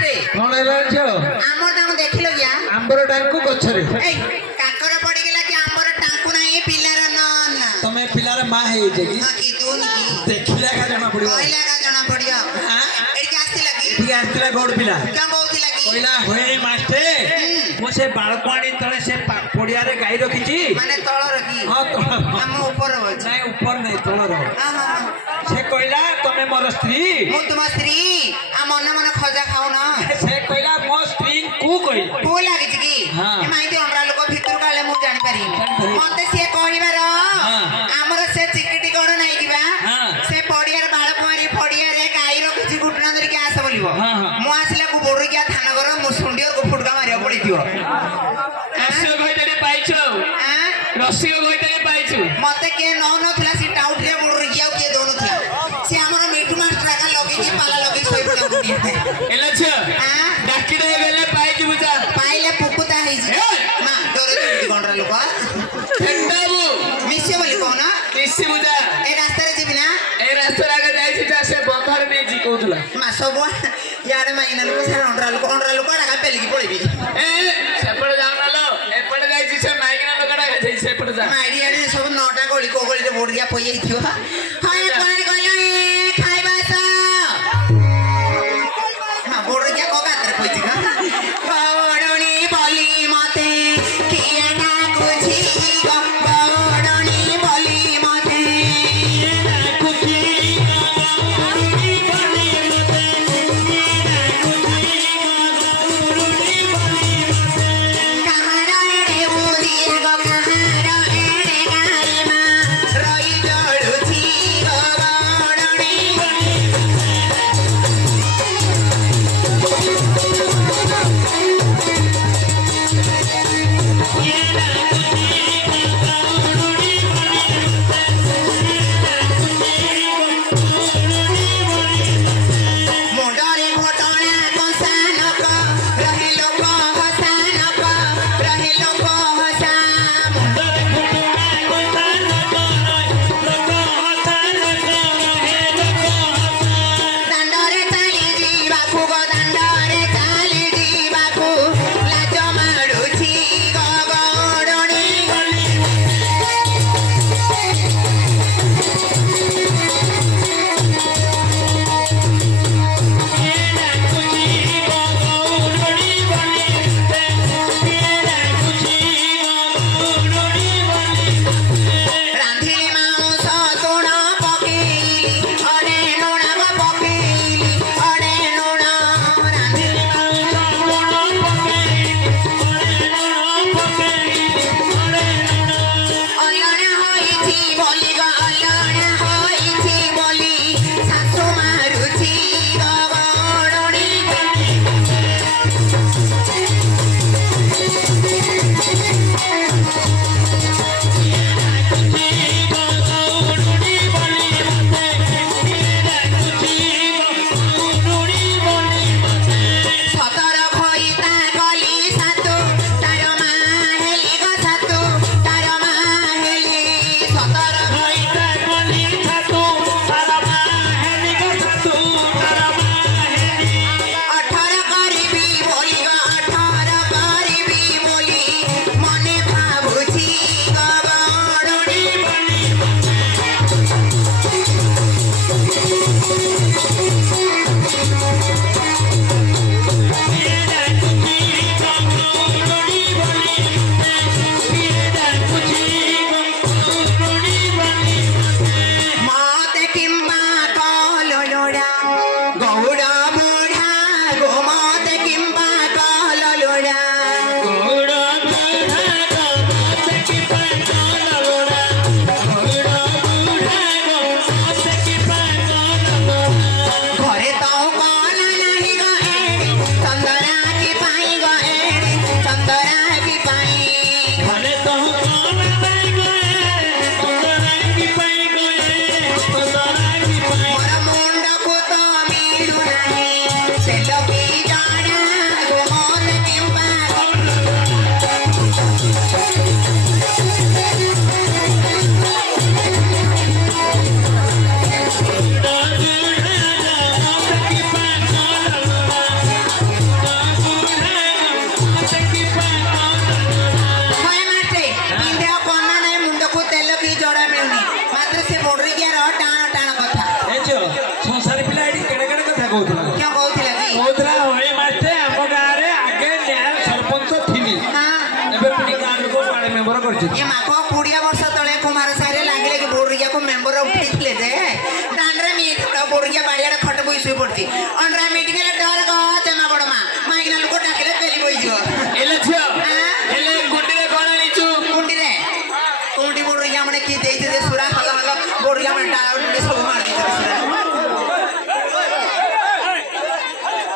ମାଷ୍ଟରେ କଣ ହେଲା ଝିଅ? ଆମର ତାଙ୍କୁ ଦେଖିଲ କିଆ ଆମ୍ବର ଟାଙ୍କୁ ଗଛରେ ଏଇ କାକର ପଡିଗଲା କି ଆମର ଟାଙ୍କୁ ନାହିଁ ଏ ପିଲାର ନନ ତମେ ପିଲାର ମା ହେଇଯାଇଛ କି? ହଁ କି ତୁ ନି ଦେଖିଲେ ଏକା ଜଣା ପଡିବ। କହିଲା ଏକା ଜଣା ପଡିବ ଏଠିକି ଆସିଥିଲା କି ଏଠିକି ଆସିଥିଲା ଗୌଡ଼ ପିଲା କଣ କହୁଥିଲା କି କହିଲା ହୋଏ ମାଷ୍ଟେ ମୁଁ ସେ ବାଳକ ଆଣି ତଳେ ସେ ପଡିଆରେ ଗାଈ ରଖିଛି ମାନେ ତଳର କି ହଁ ତଳର ଆମ ଉପର ଅଛି ନାଇଁ ଉପର ନାଇଁ ତଳର ହଁ ହଁ ସେ କହିଲା ତମେ ମୋର ସ୍ତ୍ରୀ ମୁଁ ତୁମ ସ୍ତ୍ରୀ ଆଉ ମନେ ମନେ ଖଜା ଖାଉନ ସେ କହିଲା ମୋ ସ୍ତ୍ରୀଙ୍କୁ କହିଲା କୁ ଲାଗିଛି କି ହଁ। ଏ ମାଇତି ଅମରା ଲୋକ ଭିତରୁ କାଳେ ମୁଁ ଜାଣିପାରିନି ଜାଣିପାରିବି। ମତେ ସିଏ କହିବାର ହଁ। ଆମର ସେ ଚିକିଟି କଣ ନାଇଁ କିବା ହଁ। ସେ ପଡିଆରେ ବାଳ କୁଆଁରୀ ପଡିଆରେ ଗାଈ ରଖିଛି ଗୁଟୁଣା ଧରିକି ଆସ ବୋଲିବ ହଁ, ହଁ। ମୁଁ ଆସିଲାକୁ ବୋଡିକିଆ ଥାନ ଘର ମୁଁ ଶୁଣ୍ଡିଓ ଫୁଟକା ମାରିବାକୁ ପଡିଥିବ ରସିକ ଘଇଟାରେ ପାଇଛୁ ଆଉ ରସିକ ଘଇଟାରେ ପାଇଛୁ ମତେ କିଏ ନଉନଥିଲା ସେ ଟାଉଟରେ ବୋଡିକି ଆଉ କିଏ ଦଉନଥିଲା ସେ ଆମର ମିଠୁ ମାଷ୍ଟର ଏକା ଲଗେଇକି ପାଲା ଲଗେଇ ଶୋଇ ପଡିବାକୁ ହେଲା ଝିଅ ଡାକିଡେ ଗଲେ ପାଇଛୁ ବୁଝା ପାଇଲେ ପୁକୁତା ହେଇଛି ମା ଡରେ ଗଣ୍ଡରା ଲୋକ ଫେଟାବୁ ମିଶିବ ବୋଲି କହୁନ ମିଶି ବୁଝା ଏ ରାସ୍ତାରେ ଯିବି ନା এই রাস্তার আগে যাইছি যা সে বন্ধরে নেইছি কହୁଥିଲା মা সব ইয়াড়ে মাইনা লোক সে অন্ডরা লোক ডাকা পেলিকি পড়িবি এ সেপড়ে যাও না লো এপড়ে যাইছি সে মাইকিনা লোকটা যাইছি সেপড়ে যা মাইডি আড়ে সব নটা গলি কো গলিতে বোর্ড গিয়া পই যাইथिବ হায় কোয়ারে কইলো এ খাইবা তো মা বোর্ড গিয়া কগাতরে কইছি গা বড়নি বলি মতে কিয়ে না কুছি গো বড়নি বলি মতে କହୁଥିଲା କି କହୁଥିଲା ହୋଇ ମାସେ ଆମ ଗାଁରେ ଆଗେ ନ୍ୟାୟ ସରପଞ୍ଚ ଥିଲି ହଁ ଏବେ ପୁଣି ଗାଁ ଲୋକ ୱାର୍ଡ ମେମ୍ବର କରିଛନ୍ତି ଏ ମାକ 20 ବର୍ଷ ତଳେ କୁମାର ସାହିରେ ଲାଗିଲେ କି ବୋରିଆକୁ ମେମ୍ବର ଉଠିଥିଲେ ଯେ ଦାଣ୍ଡରେ ମିଟିଂ ବୋରିଆ ବାଡ଼ିଆରେ ଖଟ ବୋଇ ଶୋଇ ପଡିଛି ଅଣ୍ଡରା ମିଟିଂ ହେଲେ ଡର ଗ ଜମା ବଡ ମା ମାଇକିନା ଲୋକ ଡାକିଲେ ପେଲି ବୋଇଯିବ ଏଲେ ଝିଅ ହେଲେ ଗୁଣ୍ଡିରେ କଣ ଆଣିଛୁ କୁଣ୍ଡିରେ କୁଣ୍ଡି ବୋରିଆ ମାନେ କି ଦେଇଥିଲେ ସୁରା ହଲ ହଲ ବୋରିଆ ମାନେ ଡାଳ ଡୁଣ୍ଡି ସବୁ ମାରି ଦେଇଥିଲେ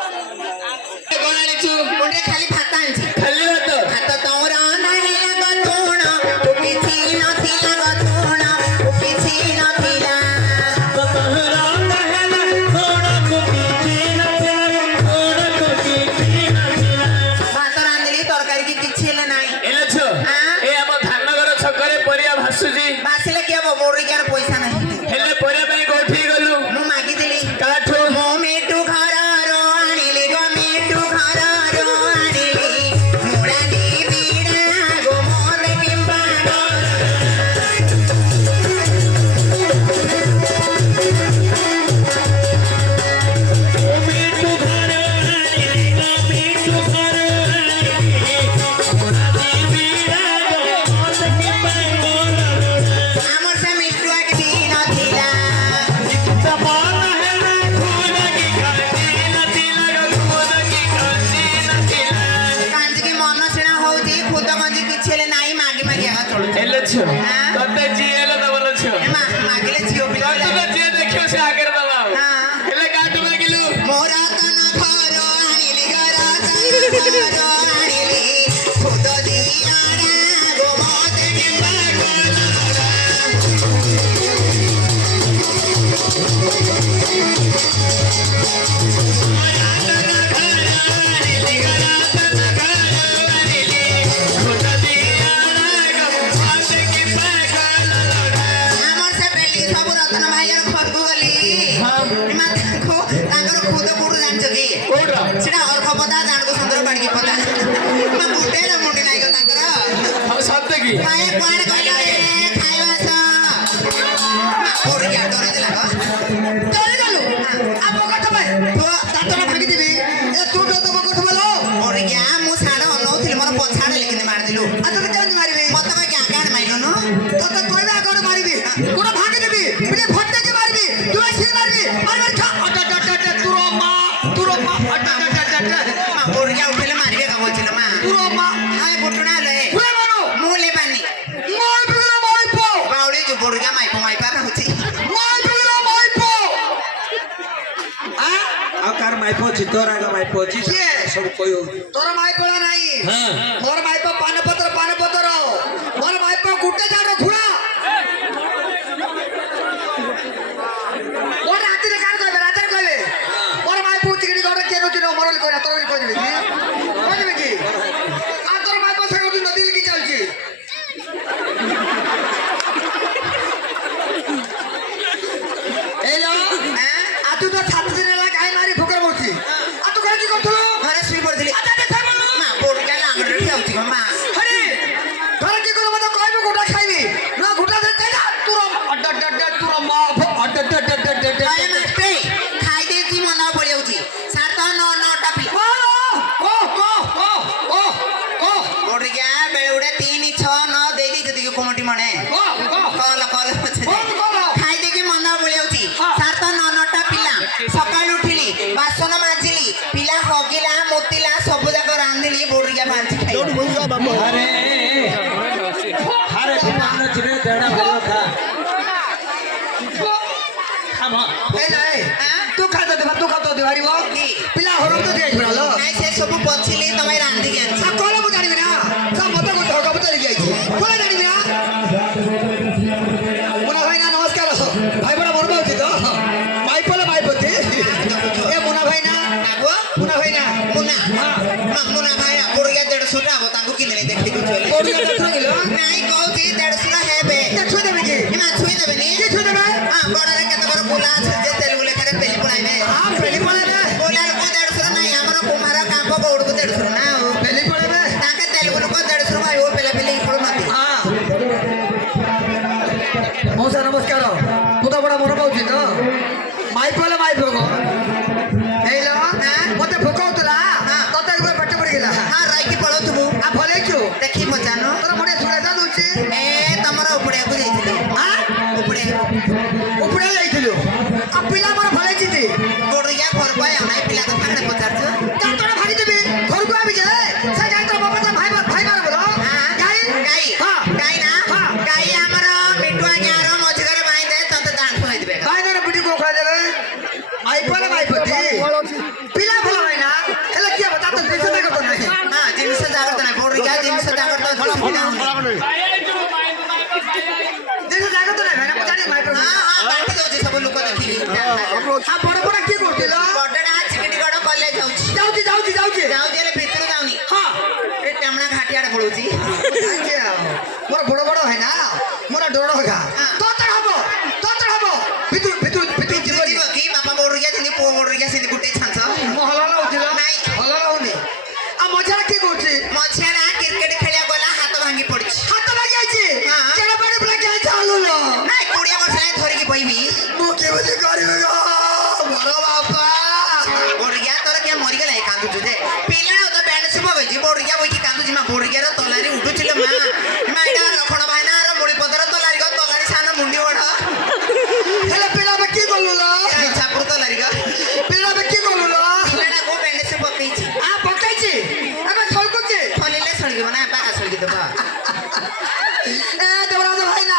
କଣ ଆଣିଛୁ କୁଣ୍ଡିରେ ଖାଲି ଭାତ ଆଣିଛି ଖାଲି ଭାତ ଭାତ ତମର ନାହିଁ ଗତୁଣ ତୁ କିଛି ନଥିଲା ଗତୁଣ ତୁ କିଛି ନଥିଲା ଭାତ ରାନ୍ଧିଲି ତରକାରୀ କି କିଛି ହେଲେ ନାହିଁ ଏଲେ ଝିଅ ଆଁ? ଏ ଆମ ଧାନଗର ଛକରେ ପରିବା ଭାସୁଛି ବାସିଲେ କିଏ ହବ ବୋରିକାର ପଇସା ନାହିଁ ହେଲେ ପରିବା ପାଇଁ କୋଉଠି ଗଲୁ ମୁଁ ମାଗିଥିଲି କାଠୁ ମୋ ମିଟୁ ଘରର ଆଣିଲି ଗୋ ମିଟୁ ଘରର ଆଣିଲି ମୁରାଦି ବିଡ଼ା ଗୋ ମୋର କିମ୍ବା ଆମର ସେ ମିଟୁ ଆକି ନଥିଲା କାଞ୍ଜିକି ମନ ସିଣା ହଉଛି ଖୁଦ ଗଞ୍ଜି କିଛି ହେଲେ ନାହିଁ ମାଗି ମାଗି ଆଗ ଚଳୁଛି ହେଲେ ଝିଅ ଆଁ? ତତେ ଯିଏ ହେଲେ ଦବଲ ଝିଅ ଏ ମାଗିଲେ ଝିଅ ପିଲା ତତେ ଯିଏ ଦେଖିବ ସେ ଆଗରେ ଦବା ଆଉ ହଁ ହେଲେ କାଠୁ ମାଗିଲୁ ମୋର ତନ ଘର ଆଣିଲି ଘର ଘର ଆଣିଲି ଖୁଦ ଦିଆଡ଼ା ଗୋ ମତେ କିମ୍ବା ଆମର ସେ ବେଲି ସବୁ ରତନ ଭାଇର ଘରକୁ ଗଲି ମା ତାଙ୍କର ଖୁଦ କୋଉଠୁ ଜାଣିଛ କି କୋଉଟା ସେଟା ଅର୍ଘ ପଦା ଜାଣକୁ ସୁନ୍ଦର ବାଡ଼ିକି ପଦା ମା ଗୁଟେର ମୁଣ୍ଡି ନାଇକ ତାଙ୍କର ଆଉ ସତେ କି ମାଏ କୁଆଡେ କହିଲେ ଖାଇବା ଆସ ମା ପଡ଼ିକି ଡରି ଦେଲା ଗଲ ଆ ବକଟ ଭାଇ ତୁ ଦାନ୍ତଟା ଭାଙ୍ଗିଦେବି ଏ ତୁ ତ ବକଟ ବୋଲ ପଡ଼ିକି ମୁଁ ସାଡେ ଅନଉଥିଲି ମୋର ପଛାଡେ ଲେଖିନି ମାରିଦିଲୁ ଆ ତତେ କେମିତି ମାରିବି ମତେ କହି ଗାଁ ମାଇଲୁନୁ ତତେ କହିବେ ଆଗରେ ମାରିବି ଗୋଟା ଭାଙ୍ଗିଦେବି ପିଲେ ଫଟେକି ମାରିବି ତୁ ସିଏ ମାରିବି ମାରିବି ଖା ତୁର ମା ମା ପଡ଼ିକି ଉଠିଲେ ମାରିବେ କା ବଲছিল ମା ତୁର ମା ଆଏ ବୁଟୁଣା ଲେ ମୁଁ ଲେବାନି ବାଉଳି ଯୋ ପଡ଼ିକା ମାଇପା ରହୁଛି ଆଉ କାର ମାଇପ ଅଛି ତୋର ଆଗ ମାଇପ ଅଛି କିଏ? ସବୁ କହି ହଉ ତୋର ମାଇପଳ ନାହିଁ ମୋର ମାଇପ ପାନପତ୍ର ମୋର ମାଇପ ଗୁଟେ ଝାଡ଼ ଘୁଣା ମୋର ରାତିରେ କାହାର କହିବେ ରାତିରେ କହିବେ ମୋର ମାଇପ ଚିକିଡ଼ି ଗଡ଼ କିଏ ନୁଚି ମୋର କହିଲା ତୋର କହିଦେବେ କି କହିଦେବେ କି ଆଉ ତୋର ମାଇପ ସାଙ୍ଗଠୁ ନଦୀ କି ଚାଲୁଛି ତୁ ତ 7 ଦିନ ହେଲା ଗାଈ ମାରି ଭୋକରେ ବସୁଛି ଆଉ ତୁ ଘରେ କି କରୁଥିଲୁ ଘରେ ଶୋଇ ପଡ଼ିଥିଲି ମା ପଡ଼ିକା ଲାଙ୍ଗରେ ଯାଉଛି ମା ଘରେ କି କରୁ ମତେ କହିବୁ ଗୋଟା ଖାଇବି ନା ଗୋଟା ଦେଲା ତୁର ମା ଆଏ ମାଷ୍ଟେ ଖାଇ ଦେଇଛି ମନ ପଡ଼ି ଯାଉଛି ସାର ତ 9ଟା ପି ପଡ଼ିକା ବେଳେ ଉଡ଼େ 3 6 9 ଦେଇ ଦେଇଛି ଟିକେ କୋମଟି ମଣେ କଲ ଖାଇ ଦେଇକି ମନ ପଡ଼ି ଯାଉଛି ସାର ତ 9ଟା ପିଲା ସକାଳୁ ଉଠିଲି ବାସନ ମାଜିଲି ପିଲା ହଗିଲା ମୁତିଲା ସବୁ ଯାକ ରାନ୍ଧିଲି ବୋରିକା ପାଞ୍ଚି ଖାଇ ଆରେ ଆରେ ବିମାନ ଚିରେ ଦେଢ଼ ଭଲ ଖା ତୁ ଖାତ ଦିବାରିବ ପିଲା ହରମ ତ ଦିଆଯିବ ନାଇଁ ସେ ସବୁ ପଛିଲି ତମେ ରାନ୍ଧିକି ଆଣିଛ କଣ ମୁଁ ଜାଣିବି ନା ମତେ ଢଗ ଧରିକି ଆଇଛି କଣ ଜାଣିବି ନା ମୁନା ଭାଇ ନା ନମସ୍କାର ଭାଇ ବड़ा ମନ ପାଉଛି ତ ମାଇପଲ ମାଇପତି ଏ ମୁନା ଭାଇ ନା ମୁନା ଭାଇ ନା ମୁନା ଭାଇ ବୋରିକା 150 ହବ ତାଙ୍କୁ କିଣିଲେ ଦେଖି ଦଉଥିଲେ ବୋରିକା 150 କିଲୋ ନାଇଁ କହୁଛି 150 ହେବେ ଛୁଇ ଦେବେ କି ନା ଛୁଇ ଦେବେନି କି ଛୁଇ ଦେବେ ବଡ଼ରେ କେତେ ବড় ଗୋଲା ଅଛି ଯେ ତେଲୁଗୁ ଲେଖାରେ ପେଲି ପଳାଇବେ ପେଲି ପଳାଇବେ ଗୋଲା ଲୋକ 150 ନାହିଁ ଆମର କୁମାର କାମ୍ପ ଗୌଡ଼କୁ 150 ନା ପେଲି ପଳାଇବେ ତାଙ୍କେ ତେଲୁଗୁ ଲୋକ 150 ଭାଇ ଓ ପେଲା ପେଲି ପଡ଼ୁନାହାନ୍ତି ମଉସା ନମସ୍କାର ମୁଁ ତ ବଡ଼ ମନ ପାଉଛି ତ ମାଇପଲ ମାଇପ ହେଇଲ ପଚାରୁଛୁ ଦାନ୍ତଟା ଭାଙ୍ଗିଦେବି ଘରକୁ ଆବି ଯେ ସେ ଗାଈ ତୋର ବାପା ତା ଭାଇ ମାର ବୋଲ ଗାଈ ଗାଈ ହଁ ଗାଈ ନା ହଁ। ଗାଈ ଆମର ମିଟୁ ଆଜ୍ଞାର ମଝି ଘରେ ବାଇଁ ଦେ ତତେ ଦାନ୍ତ ହେଇଯିବେ ଭାଇ ଧର ପିଟି କୋ ଖାଇଦେବେ ମାଇପଲେ ମାଇପତି ପିଲା ଭଲ ଭାଇ ନା ହେଲେ କିଏ ବତା ତ ଜିନିଷ ଦେଖ ତ ନାହିଁ ହଁ ଜିନିଷ ଜାଗ୍ରତ ନାହିଁ ବଡିକା ଜିନିଷ ଜାଗ୍ରତ ଭଲ ପିଲା ଜିନିଷ ଜାଗ ତ ନାହିଁ ଭାଇ ନା ମୁଁ ଜାଣି ମାଇପ ହଁ ହଁ ବାଣ୍ଟି ଦଉଛି ସବୁ ଲୋକ ଦେଖିକି ଆଉ ବଡ ବଡ କିଏ କରୁଥିଲ ବଡଟା ଚିକିଟି ଗଡ କଲେଜ ଯାଉଛି ଯାଉଛି ଯାଉଛି ଯାଉଛି ଯାଉଛି ହେଲେ ଭିତରୁ ଯାଉନି ହଁ ଏ ଟେମଣା ଘାଟିଆଡେ ପଳଉଛି ଜାଣିଛି ଆଉ ମୋର ବଡ ବଡ ଭାଇ ନା ମୋର ଡର ହଗା ତୋତର ହବ ଭିତରୁ ଭିତରୁ ଭିତରୁ ଯିବ ଯିବ କି ବାପା ବଡିକା ସେମିତି ପୁଅ ବଡିକା ସେମିତି ଗୋଟେ ଛାଞ୍ଚ ମୁଁ ହଲ ହଉଥିଲ ନାଇଁ। ହଲ ହଉନି ଆଉ ମଜାରେ କିଏ କରୁଛି ମଝିଆଟା କ୍ରିକେଟ ଖେଳିବାକୁ ଗଲା ହାତ ଭାଙ୍ଗି ପଡିଛି ହାତ ଭାଙ୍ଗି ଯାଇଛି ହଁ। କେଡେ ବଡ ପିଲା କିଏ ଚାଲୁଲ ନାଇଁ 20 ବର୍ଷ ହେଲା ଧରିକି ବଇବି ମୁଁ କେମିତି କରିବି ଗো ବଡ ବାପା ବଡିକା ତୋର କିଏ ମରିଗଲା ଏ କାନ୍ଦୁଛୁ ଯେ ପିଲା ତ ବ୍ୟାଣ୍ଡ ଶୁଭ କହିଛି ବଡିକା ବଇକି କାନ୍ଦୁଛି ମା ବଡିକାର ତଲାରି ଉଠୁছিল ମା ଏଇଟା ଲକ୍ଷଣ ଭାଇନାର ମୂଳିପଦର ତଲାରି ଗ ତଲାରି ସାନ ମୁଣ୍ଡି ବଢ ହେଲେ ପିଲା ବେ କିଏ କଲୁଲ ଛାପୁର ତଲାରି ଗ ପିଲା ବେ କିଏ କଲୁଲ ପିଲାଟାକୁ ବ୍ୟାଣ୍ଡ ଶୁଭ ପକେଇଛି ଆ ପକାଇଛି ଏବେ ସଳକୁଛି ଖୋଲିଲେ ସଳିଯିବ ନା ବାହା ସଳିକି ଦେବ ଏ ଦେବରାଜ ଭାଇ ନା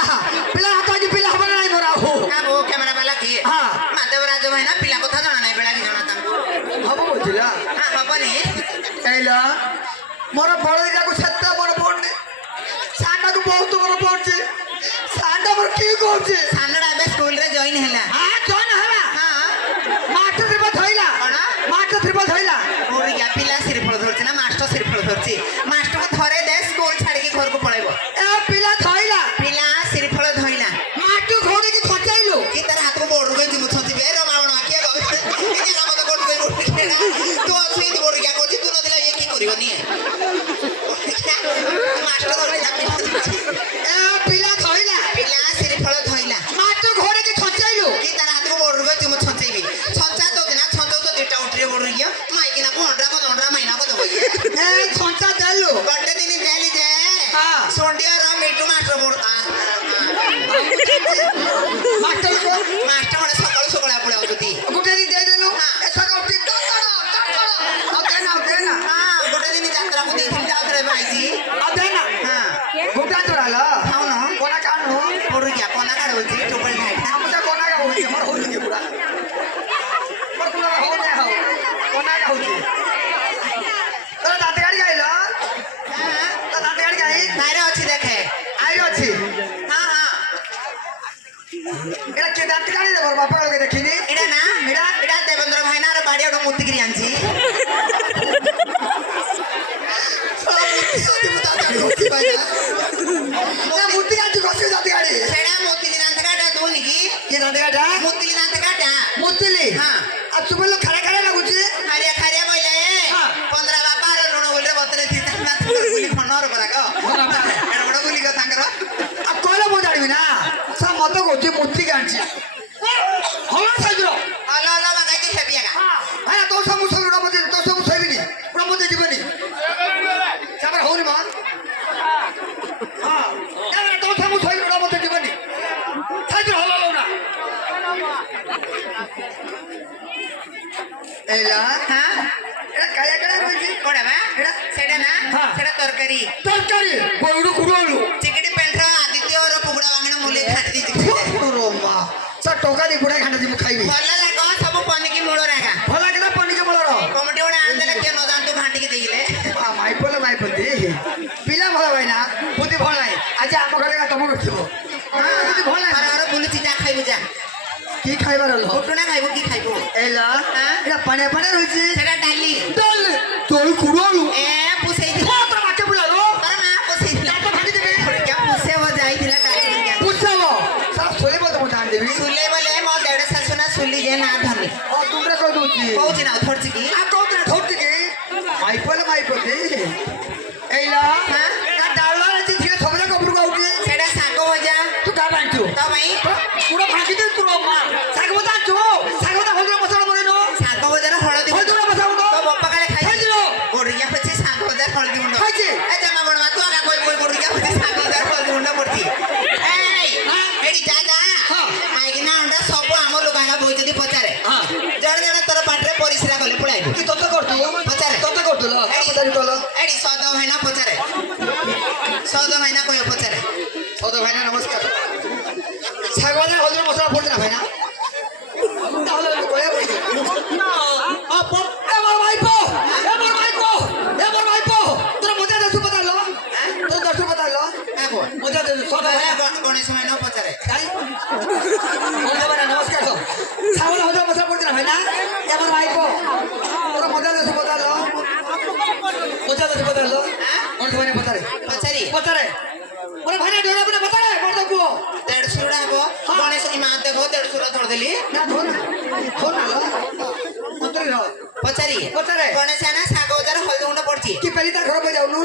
ପିଲା ହାତ ଆଜି ପିଲା ହବ ନା ନାହିଁ ମୋର ଆଉ କାମ କ୍ୟାମେରା ବାଲା କିଏ ହଁ ମାଧବରାଜ ଭାଇନା ପିଲା କଥା ଜଣା ନାହିଁ ବେଳା କି ଜଣା ତାଙ୍କୁ ହବ ବୁଝିଲା ହଁ ହବନି ଏଇଲା ମୋର ବଡ଼ ଦିଟାକୁ ସେତେ ମୋର ପଡୁନି ସାନଟାକୁ ବହୁତ ମୋର ପଡୁଛି ସାନଟା ମୋର କିଏ କରୁଛି ସାନଟା ଏବେ ସ୍କୁଲରେ ଜଏନ୍ ହେଲା ଜଏନ୍ ହେଲା ହଁ ମାଠ ଥିବ ଧଇଲା କଣ ମାଠ ଥିବ ଧଇଲା ବଡିକା ପିଲା ଶ୍ରୀଫଳ ଧରୁଛି ନା ମାଷ୍ଟର ଶ୍ରୀଫଳ ଧରୁଛି ମାଷ୍ଟରକୁ ଥରେ ଦେ ସ୍କୁଲ ଛାଡିକି ଘରକୁ ପଳେଇବ ଏ ପିଲା ଧଇଲା ପିଲା ଶ୍ରୀଫଳ ଧଇଲା ମାଠ ଘୋଡ଼ିକି ଥଚାଇଲୁ କି ତାର ହାତକୁ ବଡ ଗଇ ମୁଛନ୍ତି ବେ ରମାବଣ କିଏ ଗଇ ମତେ ବଡ ଗଇ ତୁ ଅଛୁ ଏମିତି ବଡିକା କରୁଛି ତୁ ନଥିଲା ଇଏ କି କରିବନି ମାଷ୍ଟର ଧରିଲା ଏ ପିଲା ଧଇଲା ପିଲା ଶ୍ରୀଫଳ ଧଇଲା ମାଠ ଘୋଡ଼ିକି ଥଚାଇଲୁ କି ତାର ହାତକୁ ବଡ ଗଇ ମୁଁ ଛଞ୍ଚେଇବି ଛଞ୍ଚା ଦଉଛି ନା ଛଞ୍ଚା ତ ଦିଟା ଉଠିରେ ବଡ ଗିଆ ମାଇକିନା ଅଣ୍ଡା କଦ ଅଣ୍ଡା ମାଇନା କଦ ଏ ଛଞ୍ଚା ଦେଲୁ ଗୋଟେ ଦିନ ଦେଲି ଯେ ହଁ। ସୋଣ୍ଡିଆର ମିଟୁ ମାଷ୍ଟର ବଡ ମାଷ୍ଟର ମାଷ୍ଟର ମାନେ ସକାଳୁ ସକାଳୁ ଆପଣ ଆଉଛନ୍ତି ଗୋଟେ ଦିନ ଦେଇଦେଲୁ ଏଥର ଉଠି ଆଉ ଦେନା ହଁ ଗୋଟେ ଦିନ ଯାତ୍ରାକୁ ଦେଇଥିଲି ଯାଉଥିଲେ ଭାଇଜି ଆଉ ଦେନା ହଁ ଗୋଟା ଚୋରାଲ ଖାଉନ କୋନା କାଣୁ ପଡୁ ଗିଆ କନା କାଢ ହଉଛି ଟୋପଲ ଢାଇ ଆମ ତ କୋନା କା ହଉଛି ମୋର ହଉଛି କି ପୁରା ମୋର ପୁରା ହଉନି ହଉ କୋନା କା ହଉଛି ତୋ ଦାନ୍ତ ଗାଡ଼ି ଗାଇଲ ତୋ ଦାନ୍ତ ଗାଡ଼ି ଗାଇ ନାଇରେ ଅଛି ଦେଖେ ଆଇର ଅଛି ହଁ ହଁ এটা কে দাঁত কাটি দেবো বাপা ওকে দেখিনি এটা না এটা দেবেন্দ্র ভাইনার বাড়ি ওটা মুক্তিগিরি আনছি মূর্তি কাটছি কষ্ট দাঁত গাড়ি সেটা মুক্তিলি দান্ত কাটা দুনি কি কি দাঁত কাটা মুক্তিলি দান্ত কাটা মূর্তিলি হ্যাঁ আর তুমি লোক খারা খারা লাগুছি খারিয়া খারিয়া বইলে হ্যাঁ। 15 বাপার লুণ বইলে বতরে থিতা মাত গুলি খনর পরাক এড় বড় গুলি ক তাঙ্কর আর কইলে মু জানিবি না সব মত করছি মূর্তি কাটছি হলো সাইজর হলো হলো বাগাইতে হেবিয়াগা হ্যাঁ তোর সব সব ওটা মধ্যে তোর সব সইবিনি ওটা মধ্যে জীবনি সাবার হউনি মা হ্যাঁ তোর সব সইবি ওটা মধ্যে জীবনি সাইজর হলো হলো না এইলা হ্যাঁ এটা কায়া কায়া রয়েছে কোড়া বা সেটা না হ্যাঁ। সেটা তরকারি তরকারি বড় কুড়োলু চিকেটি পেন্টর আদিত্যর কুকুড়া বাঙনা মুলি খাটি দিছি রোমা স্যার টকা দি বুড়া খান্ডা দি মু খাইবি ଭଲ ଲାଗ ସବୁ ପନିକି ମୂଳ ରାଗା ଭଲ କିନା ପନିକେ ବଳର କମିଟି ଗୋଟେ ଆଣିଦେଲେ କିଏ ନ ଜାଣନ୍ତୁ ଘାଣ୍ଟିକି ଦେଇଲେ ମାଇପଲେ ମାଇପନ୍ତି ପିଲା ଭଲ ଭାଇ ନା ବୁଦ୍ଧି ଭଲ ନାହିଁ ଆଜି ଆମ ଘରେ ତମ ରଖିବ ବୁଦ୍ଧି ଭଲ ଘର ନାହିଁ ଘର ବୁଲୁଛି ଯା ଖାଇବୁ ଯା কি খাইবার হলো ফুটুনা খাইବୁ কি খাইବୁ এলা হ্যাঁ? এটা পানিয়া পানিয়া রয়েছে সেটা ডালি ডাল তোর কুড়োলু এ পুষেইছিল তোর মাকে বুলালো তোর মা পুষেইছিল তো ভাগি দেবে কেউ পুষে ଯାଇଥିଲା କାଲି କରିକି বুঝছাব সব সরে বলতে মতো আন দেবি ସୁଲେ ବୋଲେ ମୋ ଦେଢ଼ ଶାଶୁ ନା ସୁଲି ଯେ ନା ଧନି ও তোমরা কই দউছি କହୁଛି ନା ଧରୁଛି କି আ কওতে ধরতে কি মাইপলে মাইপতি এইলা হ্যাঁ? না ডাললা আছে ঠিক সবলে কবর গাউটি সেটা ଶାଗ ଭଜା তু কা বাঁচু ତା ପାଇଁ পুরো ভাগি দে তোর মা সাগবতা চো সাগবতা হলদর মশলা বলেনো ଶାଗ ଭଜାର ହଳଦୀ ଗୁଣ୍ଡ হলদর মশলা বলো ତୋ ବାପା କାଳେ ଖାଇଛି খাইছিলো ବଡିଆ ପଛେ ଶାଗ ଭଜାର ହଳଦୀ ଗୁଣ୍ଡ ଖାଇଛି। ଏ ଜମା ବଡ ମା ତୁ ଆଗା କই କଇ ବଡିଆ ପଛେ ଶାଗ ଭଜାର ହଳଦୀ ଗୁଣ୍ଡ ପଡଛି ଏଇ ଏଠି ଯା ଯା ହଁ। ମାଇକିନା ଅଣ୍ଡା ସବୁ ଆମ ଲୋକଙ୍କ ବଇ ଯଦି ପଚାରେ হ্যাঁ ଜଣେ ଜଣେ ତୋର ପାଟିରେ ପରିସ୍ରା କଲେ ପଳାଇବୁ কি তত সদ ভাইনা কই পচারে সদ ভাইনা নমস্কার শাকবাজার হলুদ মশলা পড়ছে না ভাইনা তাহলে কয়ে বলছি এবার ভাইপো তোরা মজা দেশু বতালো তোর দশু বতালো এখন মজা দেশু সদ ভাইনা গণেশ ভাইনা পচারে নমস্কার শাকবাজার হলুদ মশলা পড়ছে না ভাইনা এবার ভাইপো তোরা মজা দেশু বতালো কোন ভাইনা বতারে পচারি বতারে ওরে ভাইনা ডোরা বনে বতারে বড় দেখো 150 টাকা হবো গণেশ মা দেখো 150 টাকা ধর দিলি না ধোনা মন্ত্রী র পচারি পচারে গণেশ না শাগ ওজার হলদি গুঁড়ো পড়ছি কি পেলি তা ঘর বই যাওনু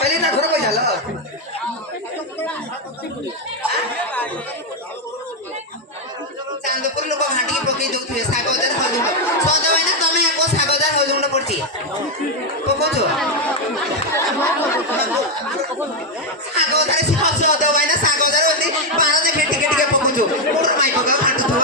পেলি তা ঘর বই যাল চান্দপুর লোক ঘাঁটি পকাই দৌথিবে শাগ ওজার হলদি গুঁড়ো সদ ভাইনা তুমি আকো শাগ ওজার হলদি গুঁড়ো পড়ছি পকাউছো শাগ ওজার সদ ভাইনা শাগ ওজার হলদি পারা দেখে টিকে টিকে পকাউছো মোর মাই পকাও ঘাঁটুছো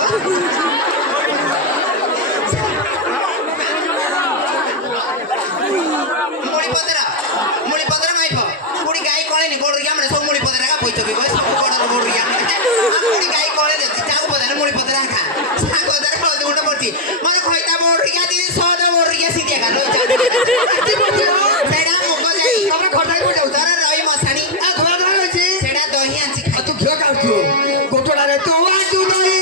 মুড়ি পদরা মাইপ কুড়ি গাই করেনি বড় গিয়া মানে সব মুড়ি পদরা বইতো কি কই সব বড় বড় গিয়া কুড়ি গাই করে দেখছি চাকু পদরা মুড়ি পদরা খা সাগো দরে হলদি গুঁড়ো পড়ছি মানে খইতা বড় গিয়া দিন সদ বড় গিয়া সিটিয়া গা লই যা সেটা মুখ যাই আমরা ঘর যাই বই যাও তোর রই মশানি আ ঘর ধরে রইছি সেটা দহি আনছি খাই তু ঘিও কাটছো গোটড়া রে তো আজু দই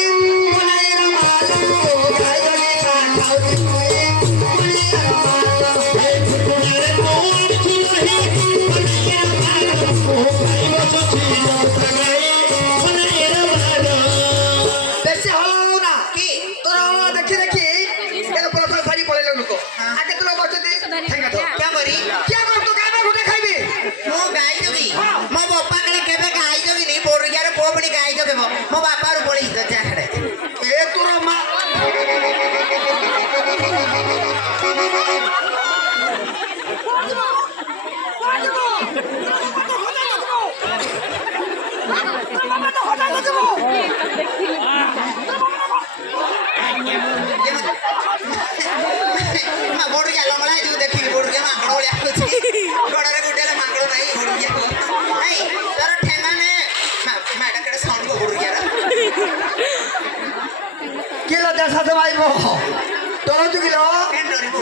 বলাই রে মালো গাই গলি খাও তুই বলাই রে মালো এই ফুটুনা রে তো আজু দই বলাই রে মালো গাই বছর ছিল সগাই বলাই রে মালো বেশি হলো না কি তোরা দেখি এর প্রথম সারি পড়ে লাগলো তো আগে তোরা বসতে ঠেঙ্গা তো क्या करी কি কর তো গাবে ঘুটে খাইবি मो गाई देबी मो बापा कले केबे गाई देबी नहीं बोर गया रे पोपड़ी गाई देबे मो बापा रु पड़ी तो जा खड़े এ তোর মা मा बोर गया लंगड़ा जो देखी बोर गया माकड़ ओलिया कुछ गड़रे गुटेले माकड़ नहीं बोर गया नहीं तार ठेंगा ने मैडम कड़े साउंड को बोर गया কিলো দেড় সাথে পাইব তোর তো কিলো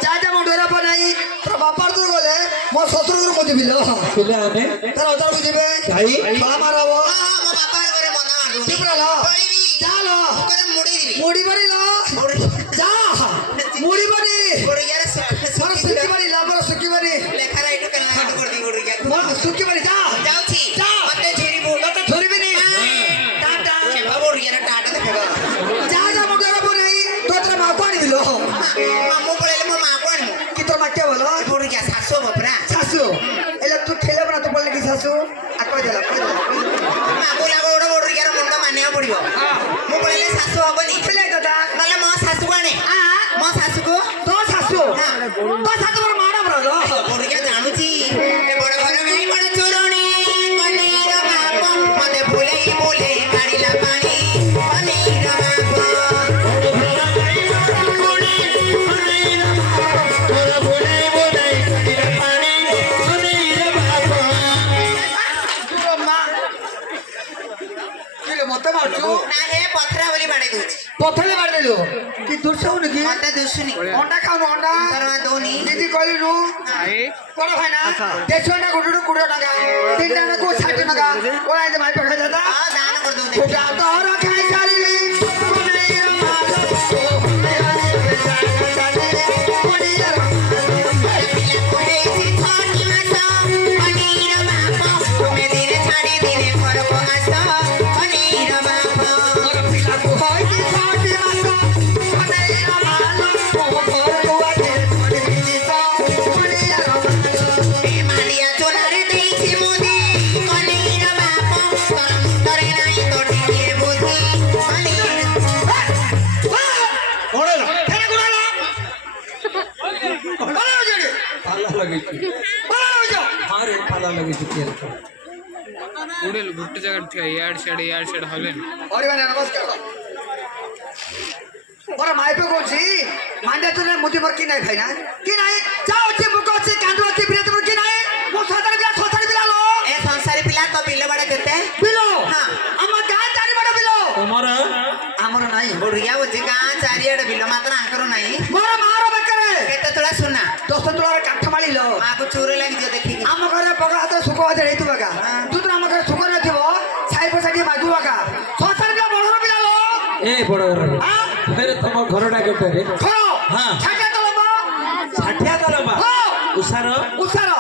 যা যা ডোরা পাই তোর বাপার তোর গলে মো শ্বশুর মধ্যে বিল তুলে আনে তোর ওটার বুঝিবে তাই বাবা মারাবো हां मो बापा करे मना मारू চিপরা ল पड़ीबी চালো करे मुड़ी दिबी মুড়ি বাড়ি ল बोर যা মুড়ি বাড়ি बोर गया रे তোর সুকি বাড়ি ল বড় সুকি বাড়ি लेखा राइट करना कर दी बोर गया মোর সুকি বাড়ি যা যাওছি যা। মতে ঝেরি বল তোর ধরিবি নি টাটা কেবা बोर गया টাটা দেখবা যা যা মো ডোরা পাই তোর মা পানি দিল মামু পড়েলে মো মা কোন কি তোর মা কে বলো बोर गया 700 बपरा শাশু এলে তুই ঠেলে বনা তো বললে কি শাশু আর কই দিলা ମାମୁ ଲାଗୁ ଗୋଟେ ବୋର୍ଡର ଗ୍ୟାର ମୁଣ୍ଡ ମାନିବାକୁ ପଡିବ ମୁଁ ପଳେଇଲେ ଶାଶୁ ହବନି ঠেলে দাদা ନହେଲେ ମୋ ଶାଶୁକୁ ଆଣେ ମୋ ଶାଶୁକୁ তো শাশু তো শাশু বড় মারা বড় ବୋର୍ଡ ଗ୍ୟା ଜାଣୁଛି ଏ ବଡ ଘର ଗାଈ ବଡ ଚୋରଣୀ କନେଇର ବାପ ମତେ ଭୁଲେଇ ଭୁଲେଇ କାଢିଲା ପାଣି କନେଇର মতে মারছো ନା ହେ ପଥରା ବୋଲି ବାଡେଇ ଦଉଛି পথলে মার দিল কি দূর সব নাকি ମତେ ଦୁଷୁନି অন্ডা খাও অন্ডা ଦରମା ଦଉନି দিদি কইলি নু কোন ভাই না 150 টাকা গুড়ু 20 টাকা 3 টাকা কো 60 টাকা কোন আইতে ভাই পাখা দাদা ହଁ ଦାନ କରିଦଉ কোটা তোর খাই সারিলি কোনেইর মালো ହେଇଛି ଛଅଟି ମାସ କନେଇର ବାପ ତୁମେ ଦିନେ ଛାଡି ଦିନେ ଘରକୁ ଆସ କନେଇର ବାପ মোর পিলাকু হইতি ছাটি মাস কোনেইর মালো ও ঘরকু আগে ছড়ি তো কোনেইর মালো ଏ ମାଣ୍ଡିଆ ଚୋଲାରେ ଦେଇଛି ମୁଦି କନେଇର ବାପ ତୋର ମୁଣ୍ଡରେ ନାହିଁ ତ ଟିକିଏ ବୁଦ୍ଧି କନେଇର ওড়েলা ফেরে গুড়ালা বলা হইছে পালা লাগিছে বলা হইছে আরে পালা লাগিছে কি উড়েল ঘুরতে জায়গা ইয়ার সাইড হলেন অরিবানে নমস্কার ওরা মাইপে করছি মান্ডা তো মুদি মর কি নাই ভাই না কি নাই যাও যে মুখ আছে কান্দু আছে বিরাতে কি নাই মো সদার বিলা ଦଶ ତୁଳାର କାଠ ମାଳିଲ ମାକୁ ଚୋର ଲାଗିଯିବ ଦେଖିକି ଆମ ଘରେ ପକା ହାତ ସୁଖ ହାତ ହେଇଥିବ ଏକା ଯୋଉଦିନ ଆମ ଘରେ ସୁଖ ନଥିବ ସାଇ ପଇସା ଟିକେ ମାଗୁ ଏକା ସଂସାର ପିଲା ବଡର ପିଲା ଲୋ ଏ ବଡ ଘର ଫେରେ ତମ ଘରଟା କେତେ ରେ ଘର ହଁ। ଛାଟିଆ ତଳବ ଷାଠିଆ ତଲବା ହଁ ଉଷାର ଉଷାର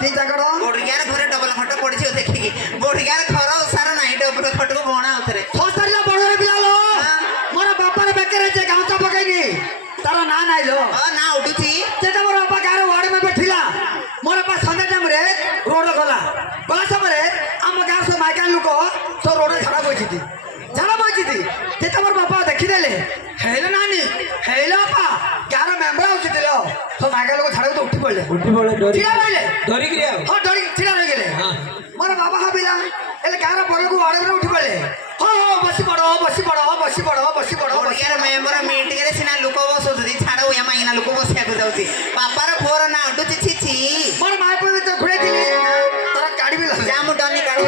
ତିନି ଜାଗର ବଢିଗାର ଘରେ ଡବଲ ଖଟ ପଡିଯିବ ଦେଖିକି ବଢିଗାର ଘର ଉସାର ନାହିଁ ଡବଲ ଖଟକୁ ଭଣା ଆଉଥରେ ସଂସାର ବଡର ପିଲା ଲୋ ମୋର ବାପାର ବେକରେ ଯେ ଗାମୁଛା ପକେଇନି ତାର ନାଁ ନାହିଁ ଲୋ ନା ଉଠୁଛି ସେଟା ମୋର ବାପା ଗାଁର ୱାର୍ଡ ମେମ୍ବର ଥିଲା ମୋର ବାପା ସନ୍ଧ୍ୟା ଟାଇମରେ ରୋଡ ଗଲା ସମୟରେ ଆମ ଗାଁ ସବୁ ମାଇକାନ ଲୋକ ସବୁ ରୋଡରେ ଝାଡା ବଇଛନ୍ତି ଯେତେ ମୋର ବାପା ଦେଖିଦେଲେ ହେଇଲ ନାନି ହେଇଲ ବାପା ଗାଁର ମେମ୍ବର ଆସୁଥିଲେ ସବୁ ମାଇକାନ ଲୋକ ଝାଡାକୁ ତ ଉଠି ପଡିଲେ ଛିଡା ରହିଲେ ଡରିକିରି ଆଉ ହଁ ଡରିକି ଛିଡା ରହିଗଲେ ହଁ। ମୋର ବାବା ଭାବିଲା ହେଲେ ଗାଁର ବଡକୁ ୱାର୍ଡ ମେମ୍ବର ଉଠି ପଡିଲେ ହଁ ବସି ପଡ ବଢିଗାର ମେମ୍ବର ମିଟିଂରେ ସିନା ଲୋକ ବସଉଛନ୍ତି ଛାଡ ଓୟା ମାଇନା ଲୋକ ବସିବାକୁ ଯାଉଛି ବାପାର ପୁଅର ନା ଉଠୁଛି ଛିଛି ମୋର ମା ପୁଅ ତ ଘୁରେଇଥିଲି ତାର କାଢିବି ଯା ମୁଁ ଡନି କାଢୁ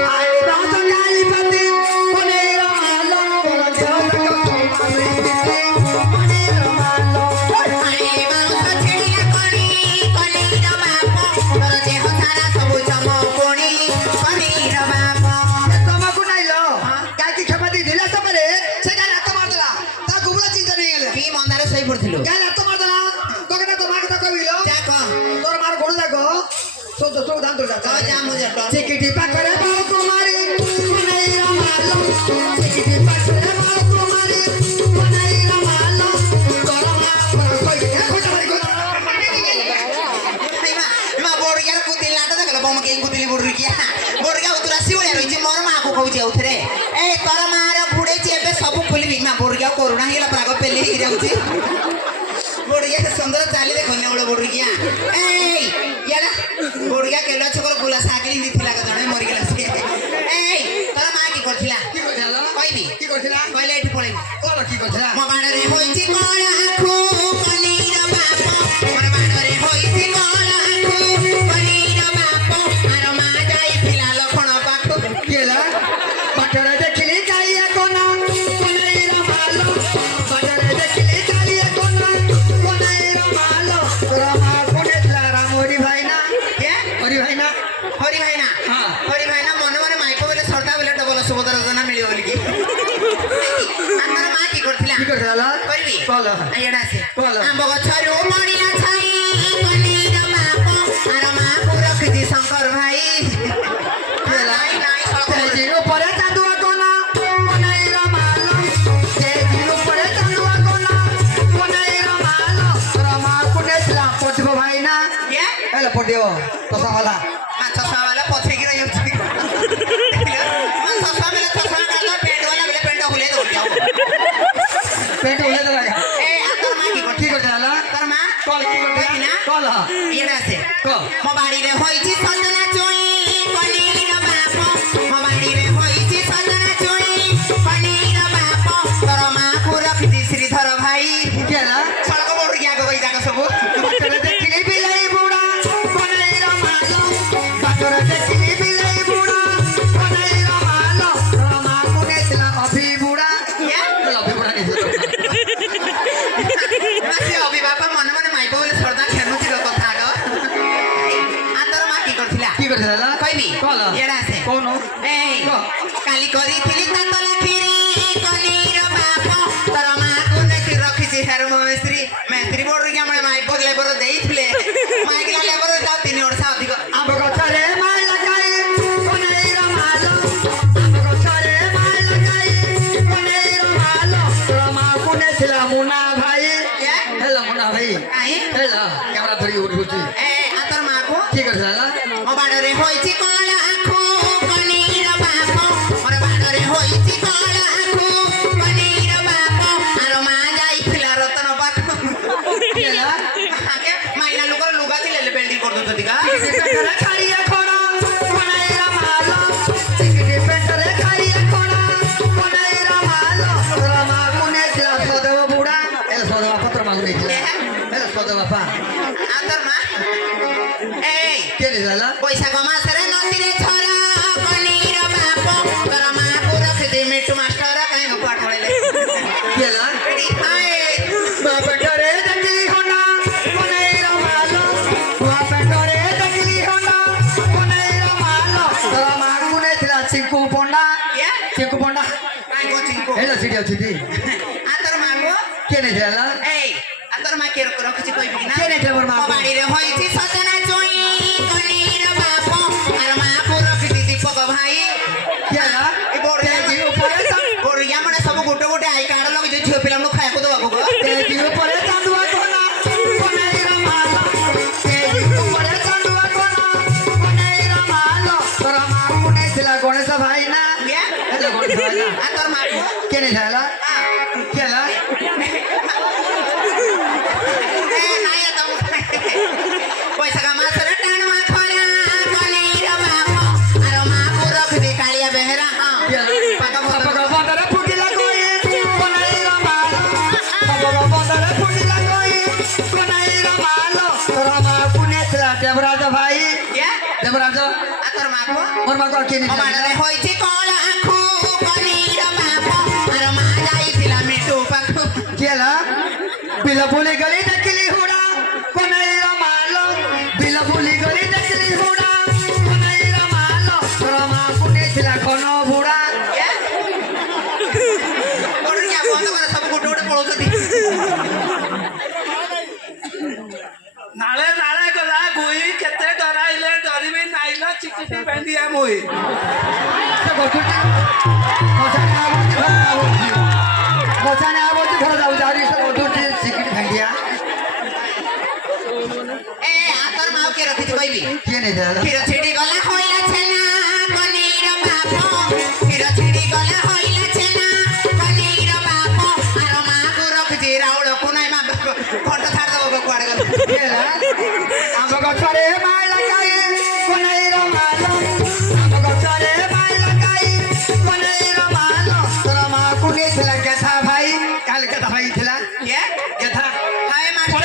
ପଡିଥିଲୁ ଚିକିଟି ପାଖରେ କୁମାରୀ ଚିକିଟି ପାଖରେ କୁମାରୀ ବଢିଗାର କୁଦିଲି ନାଟ ଦେଖଲ ବମ କେହି କୁଦିଲି ବଢିକିଆ ବଢିଗା ଉତର ଆସି ଭଳିଆ ରହିଛି ମୋର ମାକୁ କହୁଛି ଆଉଥରେ ଏ ତୋର ମାର ବୁଡେଇଛି ଏବେ ସବୁ ଖୋଲିବି ମା ବଢିଗା କରୁଣା ହେଇଗଲା ପ୍ରାଗ ପେଲି ହେଇକି ଯାଉଛି ବଢିଗା ସୁନ୍ଦର ଚାଲି ଦେଖନି ବଳ ବଢିକିଆ ଏଇ ইয়ালা বড়িয়া কেলা চকর গোলা সাইকেল নিଥିଲା জনে মরিগলা সে এই তোর মা কি করছিলা কি করছিলা কইবি কি করছিলা কইলে এটি পড়াই কোন কি করছিলা মো বাড়রে হইছি কলা আখু কলির বাপ মোর বাড়রে হইছি কলা আখু কলির বাপ আর মা যাইছিলা লক্ষণ পাখু কেলা বাটরে দেখিলি গাইয়া কোনা কোনাইর মালো বাটরে দেখিলি গাইয়া কোনা কোনাইর মালো রামা কোনেতলা রামরি ভাইনা কে হরি ভাইনা হরি ভাইনা হ্যাঁ। হরি ভাইনা মনে মনে মাইকো বলে সরতা বলে ডবল সুভদ্রা যোজনা মিলিব বলি কি আমার মা কি করছিলা কি করছিলা কইবি বলো আইডা আছে বলো। আম্ব গছরু মরিয়া ছাই কলির বাপ আর মা পুরখি শঙ্কর ভাই কেলা নাই নাই সড়ক তেজির উপরে চাঁদুয়া কোনা কোনাইর মালো তেজির উপরে চাঁদুয়া কোনা কোনাইর মালো রামা কোনেতলা পড়িব ভাইনা কে এলা পড়িব তোসা হলা মাছ সাওয়ালা পথে গিয়ে যাচ্ছে মাছ সাওয়ালা তো সারা কালো পেট वाला বলে পেট খুলে দৌড় যাও পেট উলে দেলা এ আতর মা কি কি করছিলা করছিলা তোর মা কল কি কইবি না কল ইয়েটা আছে ক মো বাড়িরে হইছি সজনা চুই কলির বাপ মো বাড়িরে হইছি সজনা চুই কলির বাপ তোর মা পুরখি শ্রীধর ভাই কেলা সড়ক বড় গিয়া গই জায়গা সব বাটরে দেখিলি বিলাই বুড়া কোনাইর মালো বাটরে দেখিলি বিলাই বুড়া কোনাইর মালো রামা কোনেতলা অভি বুড়া অভি বুড়া মাসি অবি বাপা মনে মনে মাইব বলে সর্দা খেলুছিল কথা আগ আতর মা কি করছিলা কি করছিলা কইবি কল ইয়েটা আছে কোন এই ক কালি করিছিলি তাতলা খিরি কলির বাপ তোর মা কোনে রখিছি হের মেস্ত্রি মেস্ত্রি বড় গিয়া মানে মাইব লেবর দেইছিলে মাইগলা লেবর দাও 3 वर्ष अधिक আম্ব গছরে মাই লাগাই কোনাইর মালো আম্ব গছরে মাই লাগাই কোনাইর মালো রামা কোনেতলা মুনা ভাই কে হেলা মুনা ভাই কাই হেলা ক্যামেরা ধরি উঠুছি এ আতর মা কো কি করছিলা ও বাড়রে হইছি কলা আখু কলির বাপ মোর বাড়রে হইছি কলা আখু কলির বাপ আর মা যাইছিলা রতন পাখ কেলা আগে মাইনা লোকর লুগা দিলে বেল্ডিং করতো দিগা পেটরে খাইয়া খোড়া কোনাইর মালো চিকিটি পেটরে খাইয়া খোড়া কোনাইর মালো রামা কোনেতলা সদব বুড়া এ সদব পত্র মাল নেইছিলা এ সদব বাপা আতর মা এই কে দিলা বৈশাখ মাসরে নদীরে ছড়া কলির বাপ তোর মা পুরখি মিটু মাস্টার কাই পাঠ পড়াইলে কেলা এডি হায় বাপেটরে দেখলি হোনা কোনাইর মালো ସିଟି ଅଛି ଟି আর তোর মা গো কে নেই ହେଲା এই আর তোর মা কে রকছি কইবি না কে নেই মোর মা ମୋ ବାଡ଼ିରେ ହୋଇଛି ସଜନା ଛୁଇଁ କନିର ବାପ আর ମା କୁ ରଖିଛି ଦୀପକ ଭାଇ କେ ହେଲା ଏ ବଢିଆ ମାନେ ସବୁ ଗୋଟେ ଗୋଟେ ଆଇ କାର୍ଡ ଲଗେଇଛି ଝିଅ ପିଲାଙ୍କୁ ଖାଇବାକୁ ଦେବାକୁ ଗো তেজি উপরে চাঁদুয়া কোনা কোনাইর মাল তেজি উপরে চাঁদুয়া কোনা কোনাইর মাল তোর মা কোনে ছিল গণেশ ভাই না ইয়া এটা গণেশ ভাই না আর তোর মা গো কে নেই ହେଲା কে ହେଲା ନାଇଁ ତ ପଇସା କାମାସରେ ଟାଣୁଆ ଖରା କନିର ବାପ আর ମା କୁ ରଖିଛି କାଳିଆ ବେହେରା କେ ହେଲା ପାକ ବନ୍ଦରେ ফুটিলা কই কোনাইর মাল পাক বন্দরে ফুটিলা কই কোনাইর মাল তোর মা কোনে ছিল দেবরাজ ভাই ইয়া দেবরাজ আর তোর মা গো মোর মা কে নেই ମୋ ବାଡ଼ିରେ ହୋଇଛି କଳା ଆଖୁ କନିର ବାପ আর ମା ଯାଇଥିଲା ମିଟୁ ପାଖକୁ কে ହେଲା বিল বলি গলি দেখলি হুড়া কোনাইর মাল বিল বলি গলি দেখলি হুড়া কোনাইর মাল তোর মা কোনে ছিল কোন বুড়া ବଢିଆ ବନ୍ଦ କର ସବୁ ଗୋଟେ ଗୋଟେ ପଳଉଛନ୍ତି ନାଳେ ନାଳେ ଗଲା ଗୁଇ କେତେ ଡରାଇଲେ ଡରିବି ନାଇଲ ଚିକିଟି ପେଣ୍ଡିଆ ମୁଇ সে গছটি গছানে আবর্তি ঘর আবর্তি গছানে আবর্তি ঘর যাও যারি সে গছটি সিকিট ভাঙ্গিয়া ଏ ଆଉ ତୋର ମା କିଏ ରଖିଛି କହିବି কে নেই দেলা କ୍ଷୀର ଛିଡ଼ି ଗଲା ହଇଲା ଛେନା କନିର ବାପ କ୍ଷୀର ଛିଡ଼ି ଗଲା ହଇଲା ଛେନା କନିର ବାପ ଆର ମାକୁ ରଖିଛି ରାଉଳକୁ ନାଇଁ ମା ଘଣ୍ଟ ଛାଡ଼ିଦବ କୁଆଡ଼େ ଗଲେ কে ହେଲା আম গছরে মাই লাগাই কোনাইর মাল আম গছরে মাই লাগাই কোনাইর মাল তোর মা কোনে ছিল গেথা ভাই কাল গেথা ভাই ছিল କିଏ গেথা ହାଏ ମାଷ୍ଟର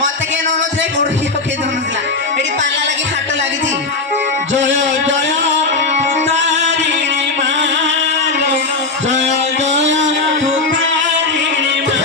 ମତେ କିଏ ନଉନଥିଲେ ବୁଢ଼ୀ କିଏ ଦଉନଥିଲା ଏଠି ପାଲା ଲାଗି ହାଟ ଲାଗିଛି ଜୟ ଜୟ ତାରିଣୀ ମା ଜୟ ଜୟ ତାରିଣୀ ମା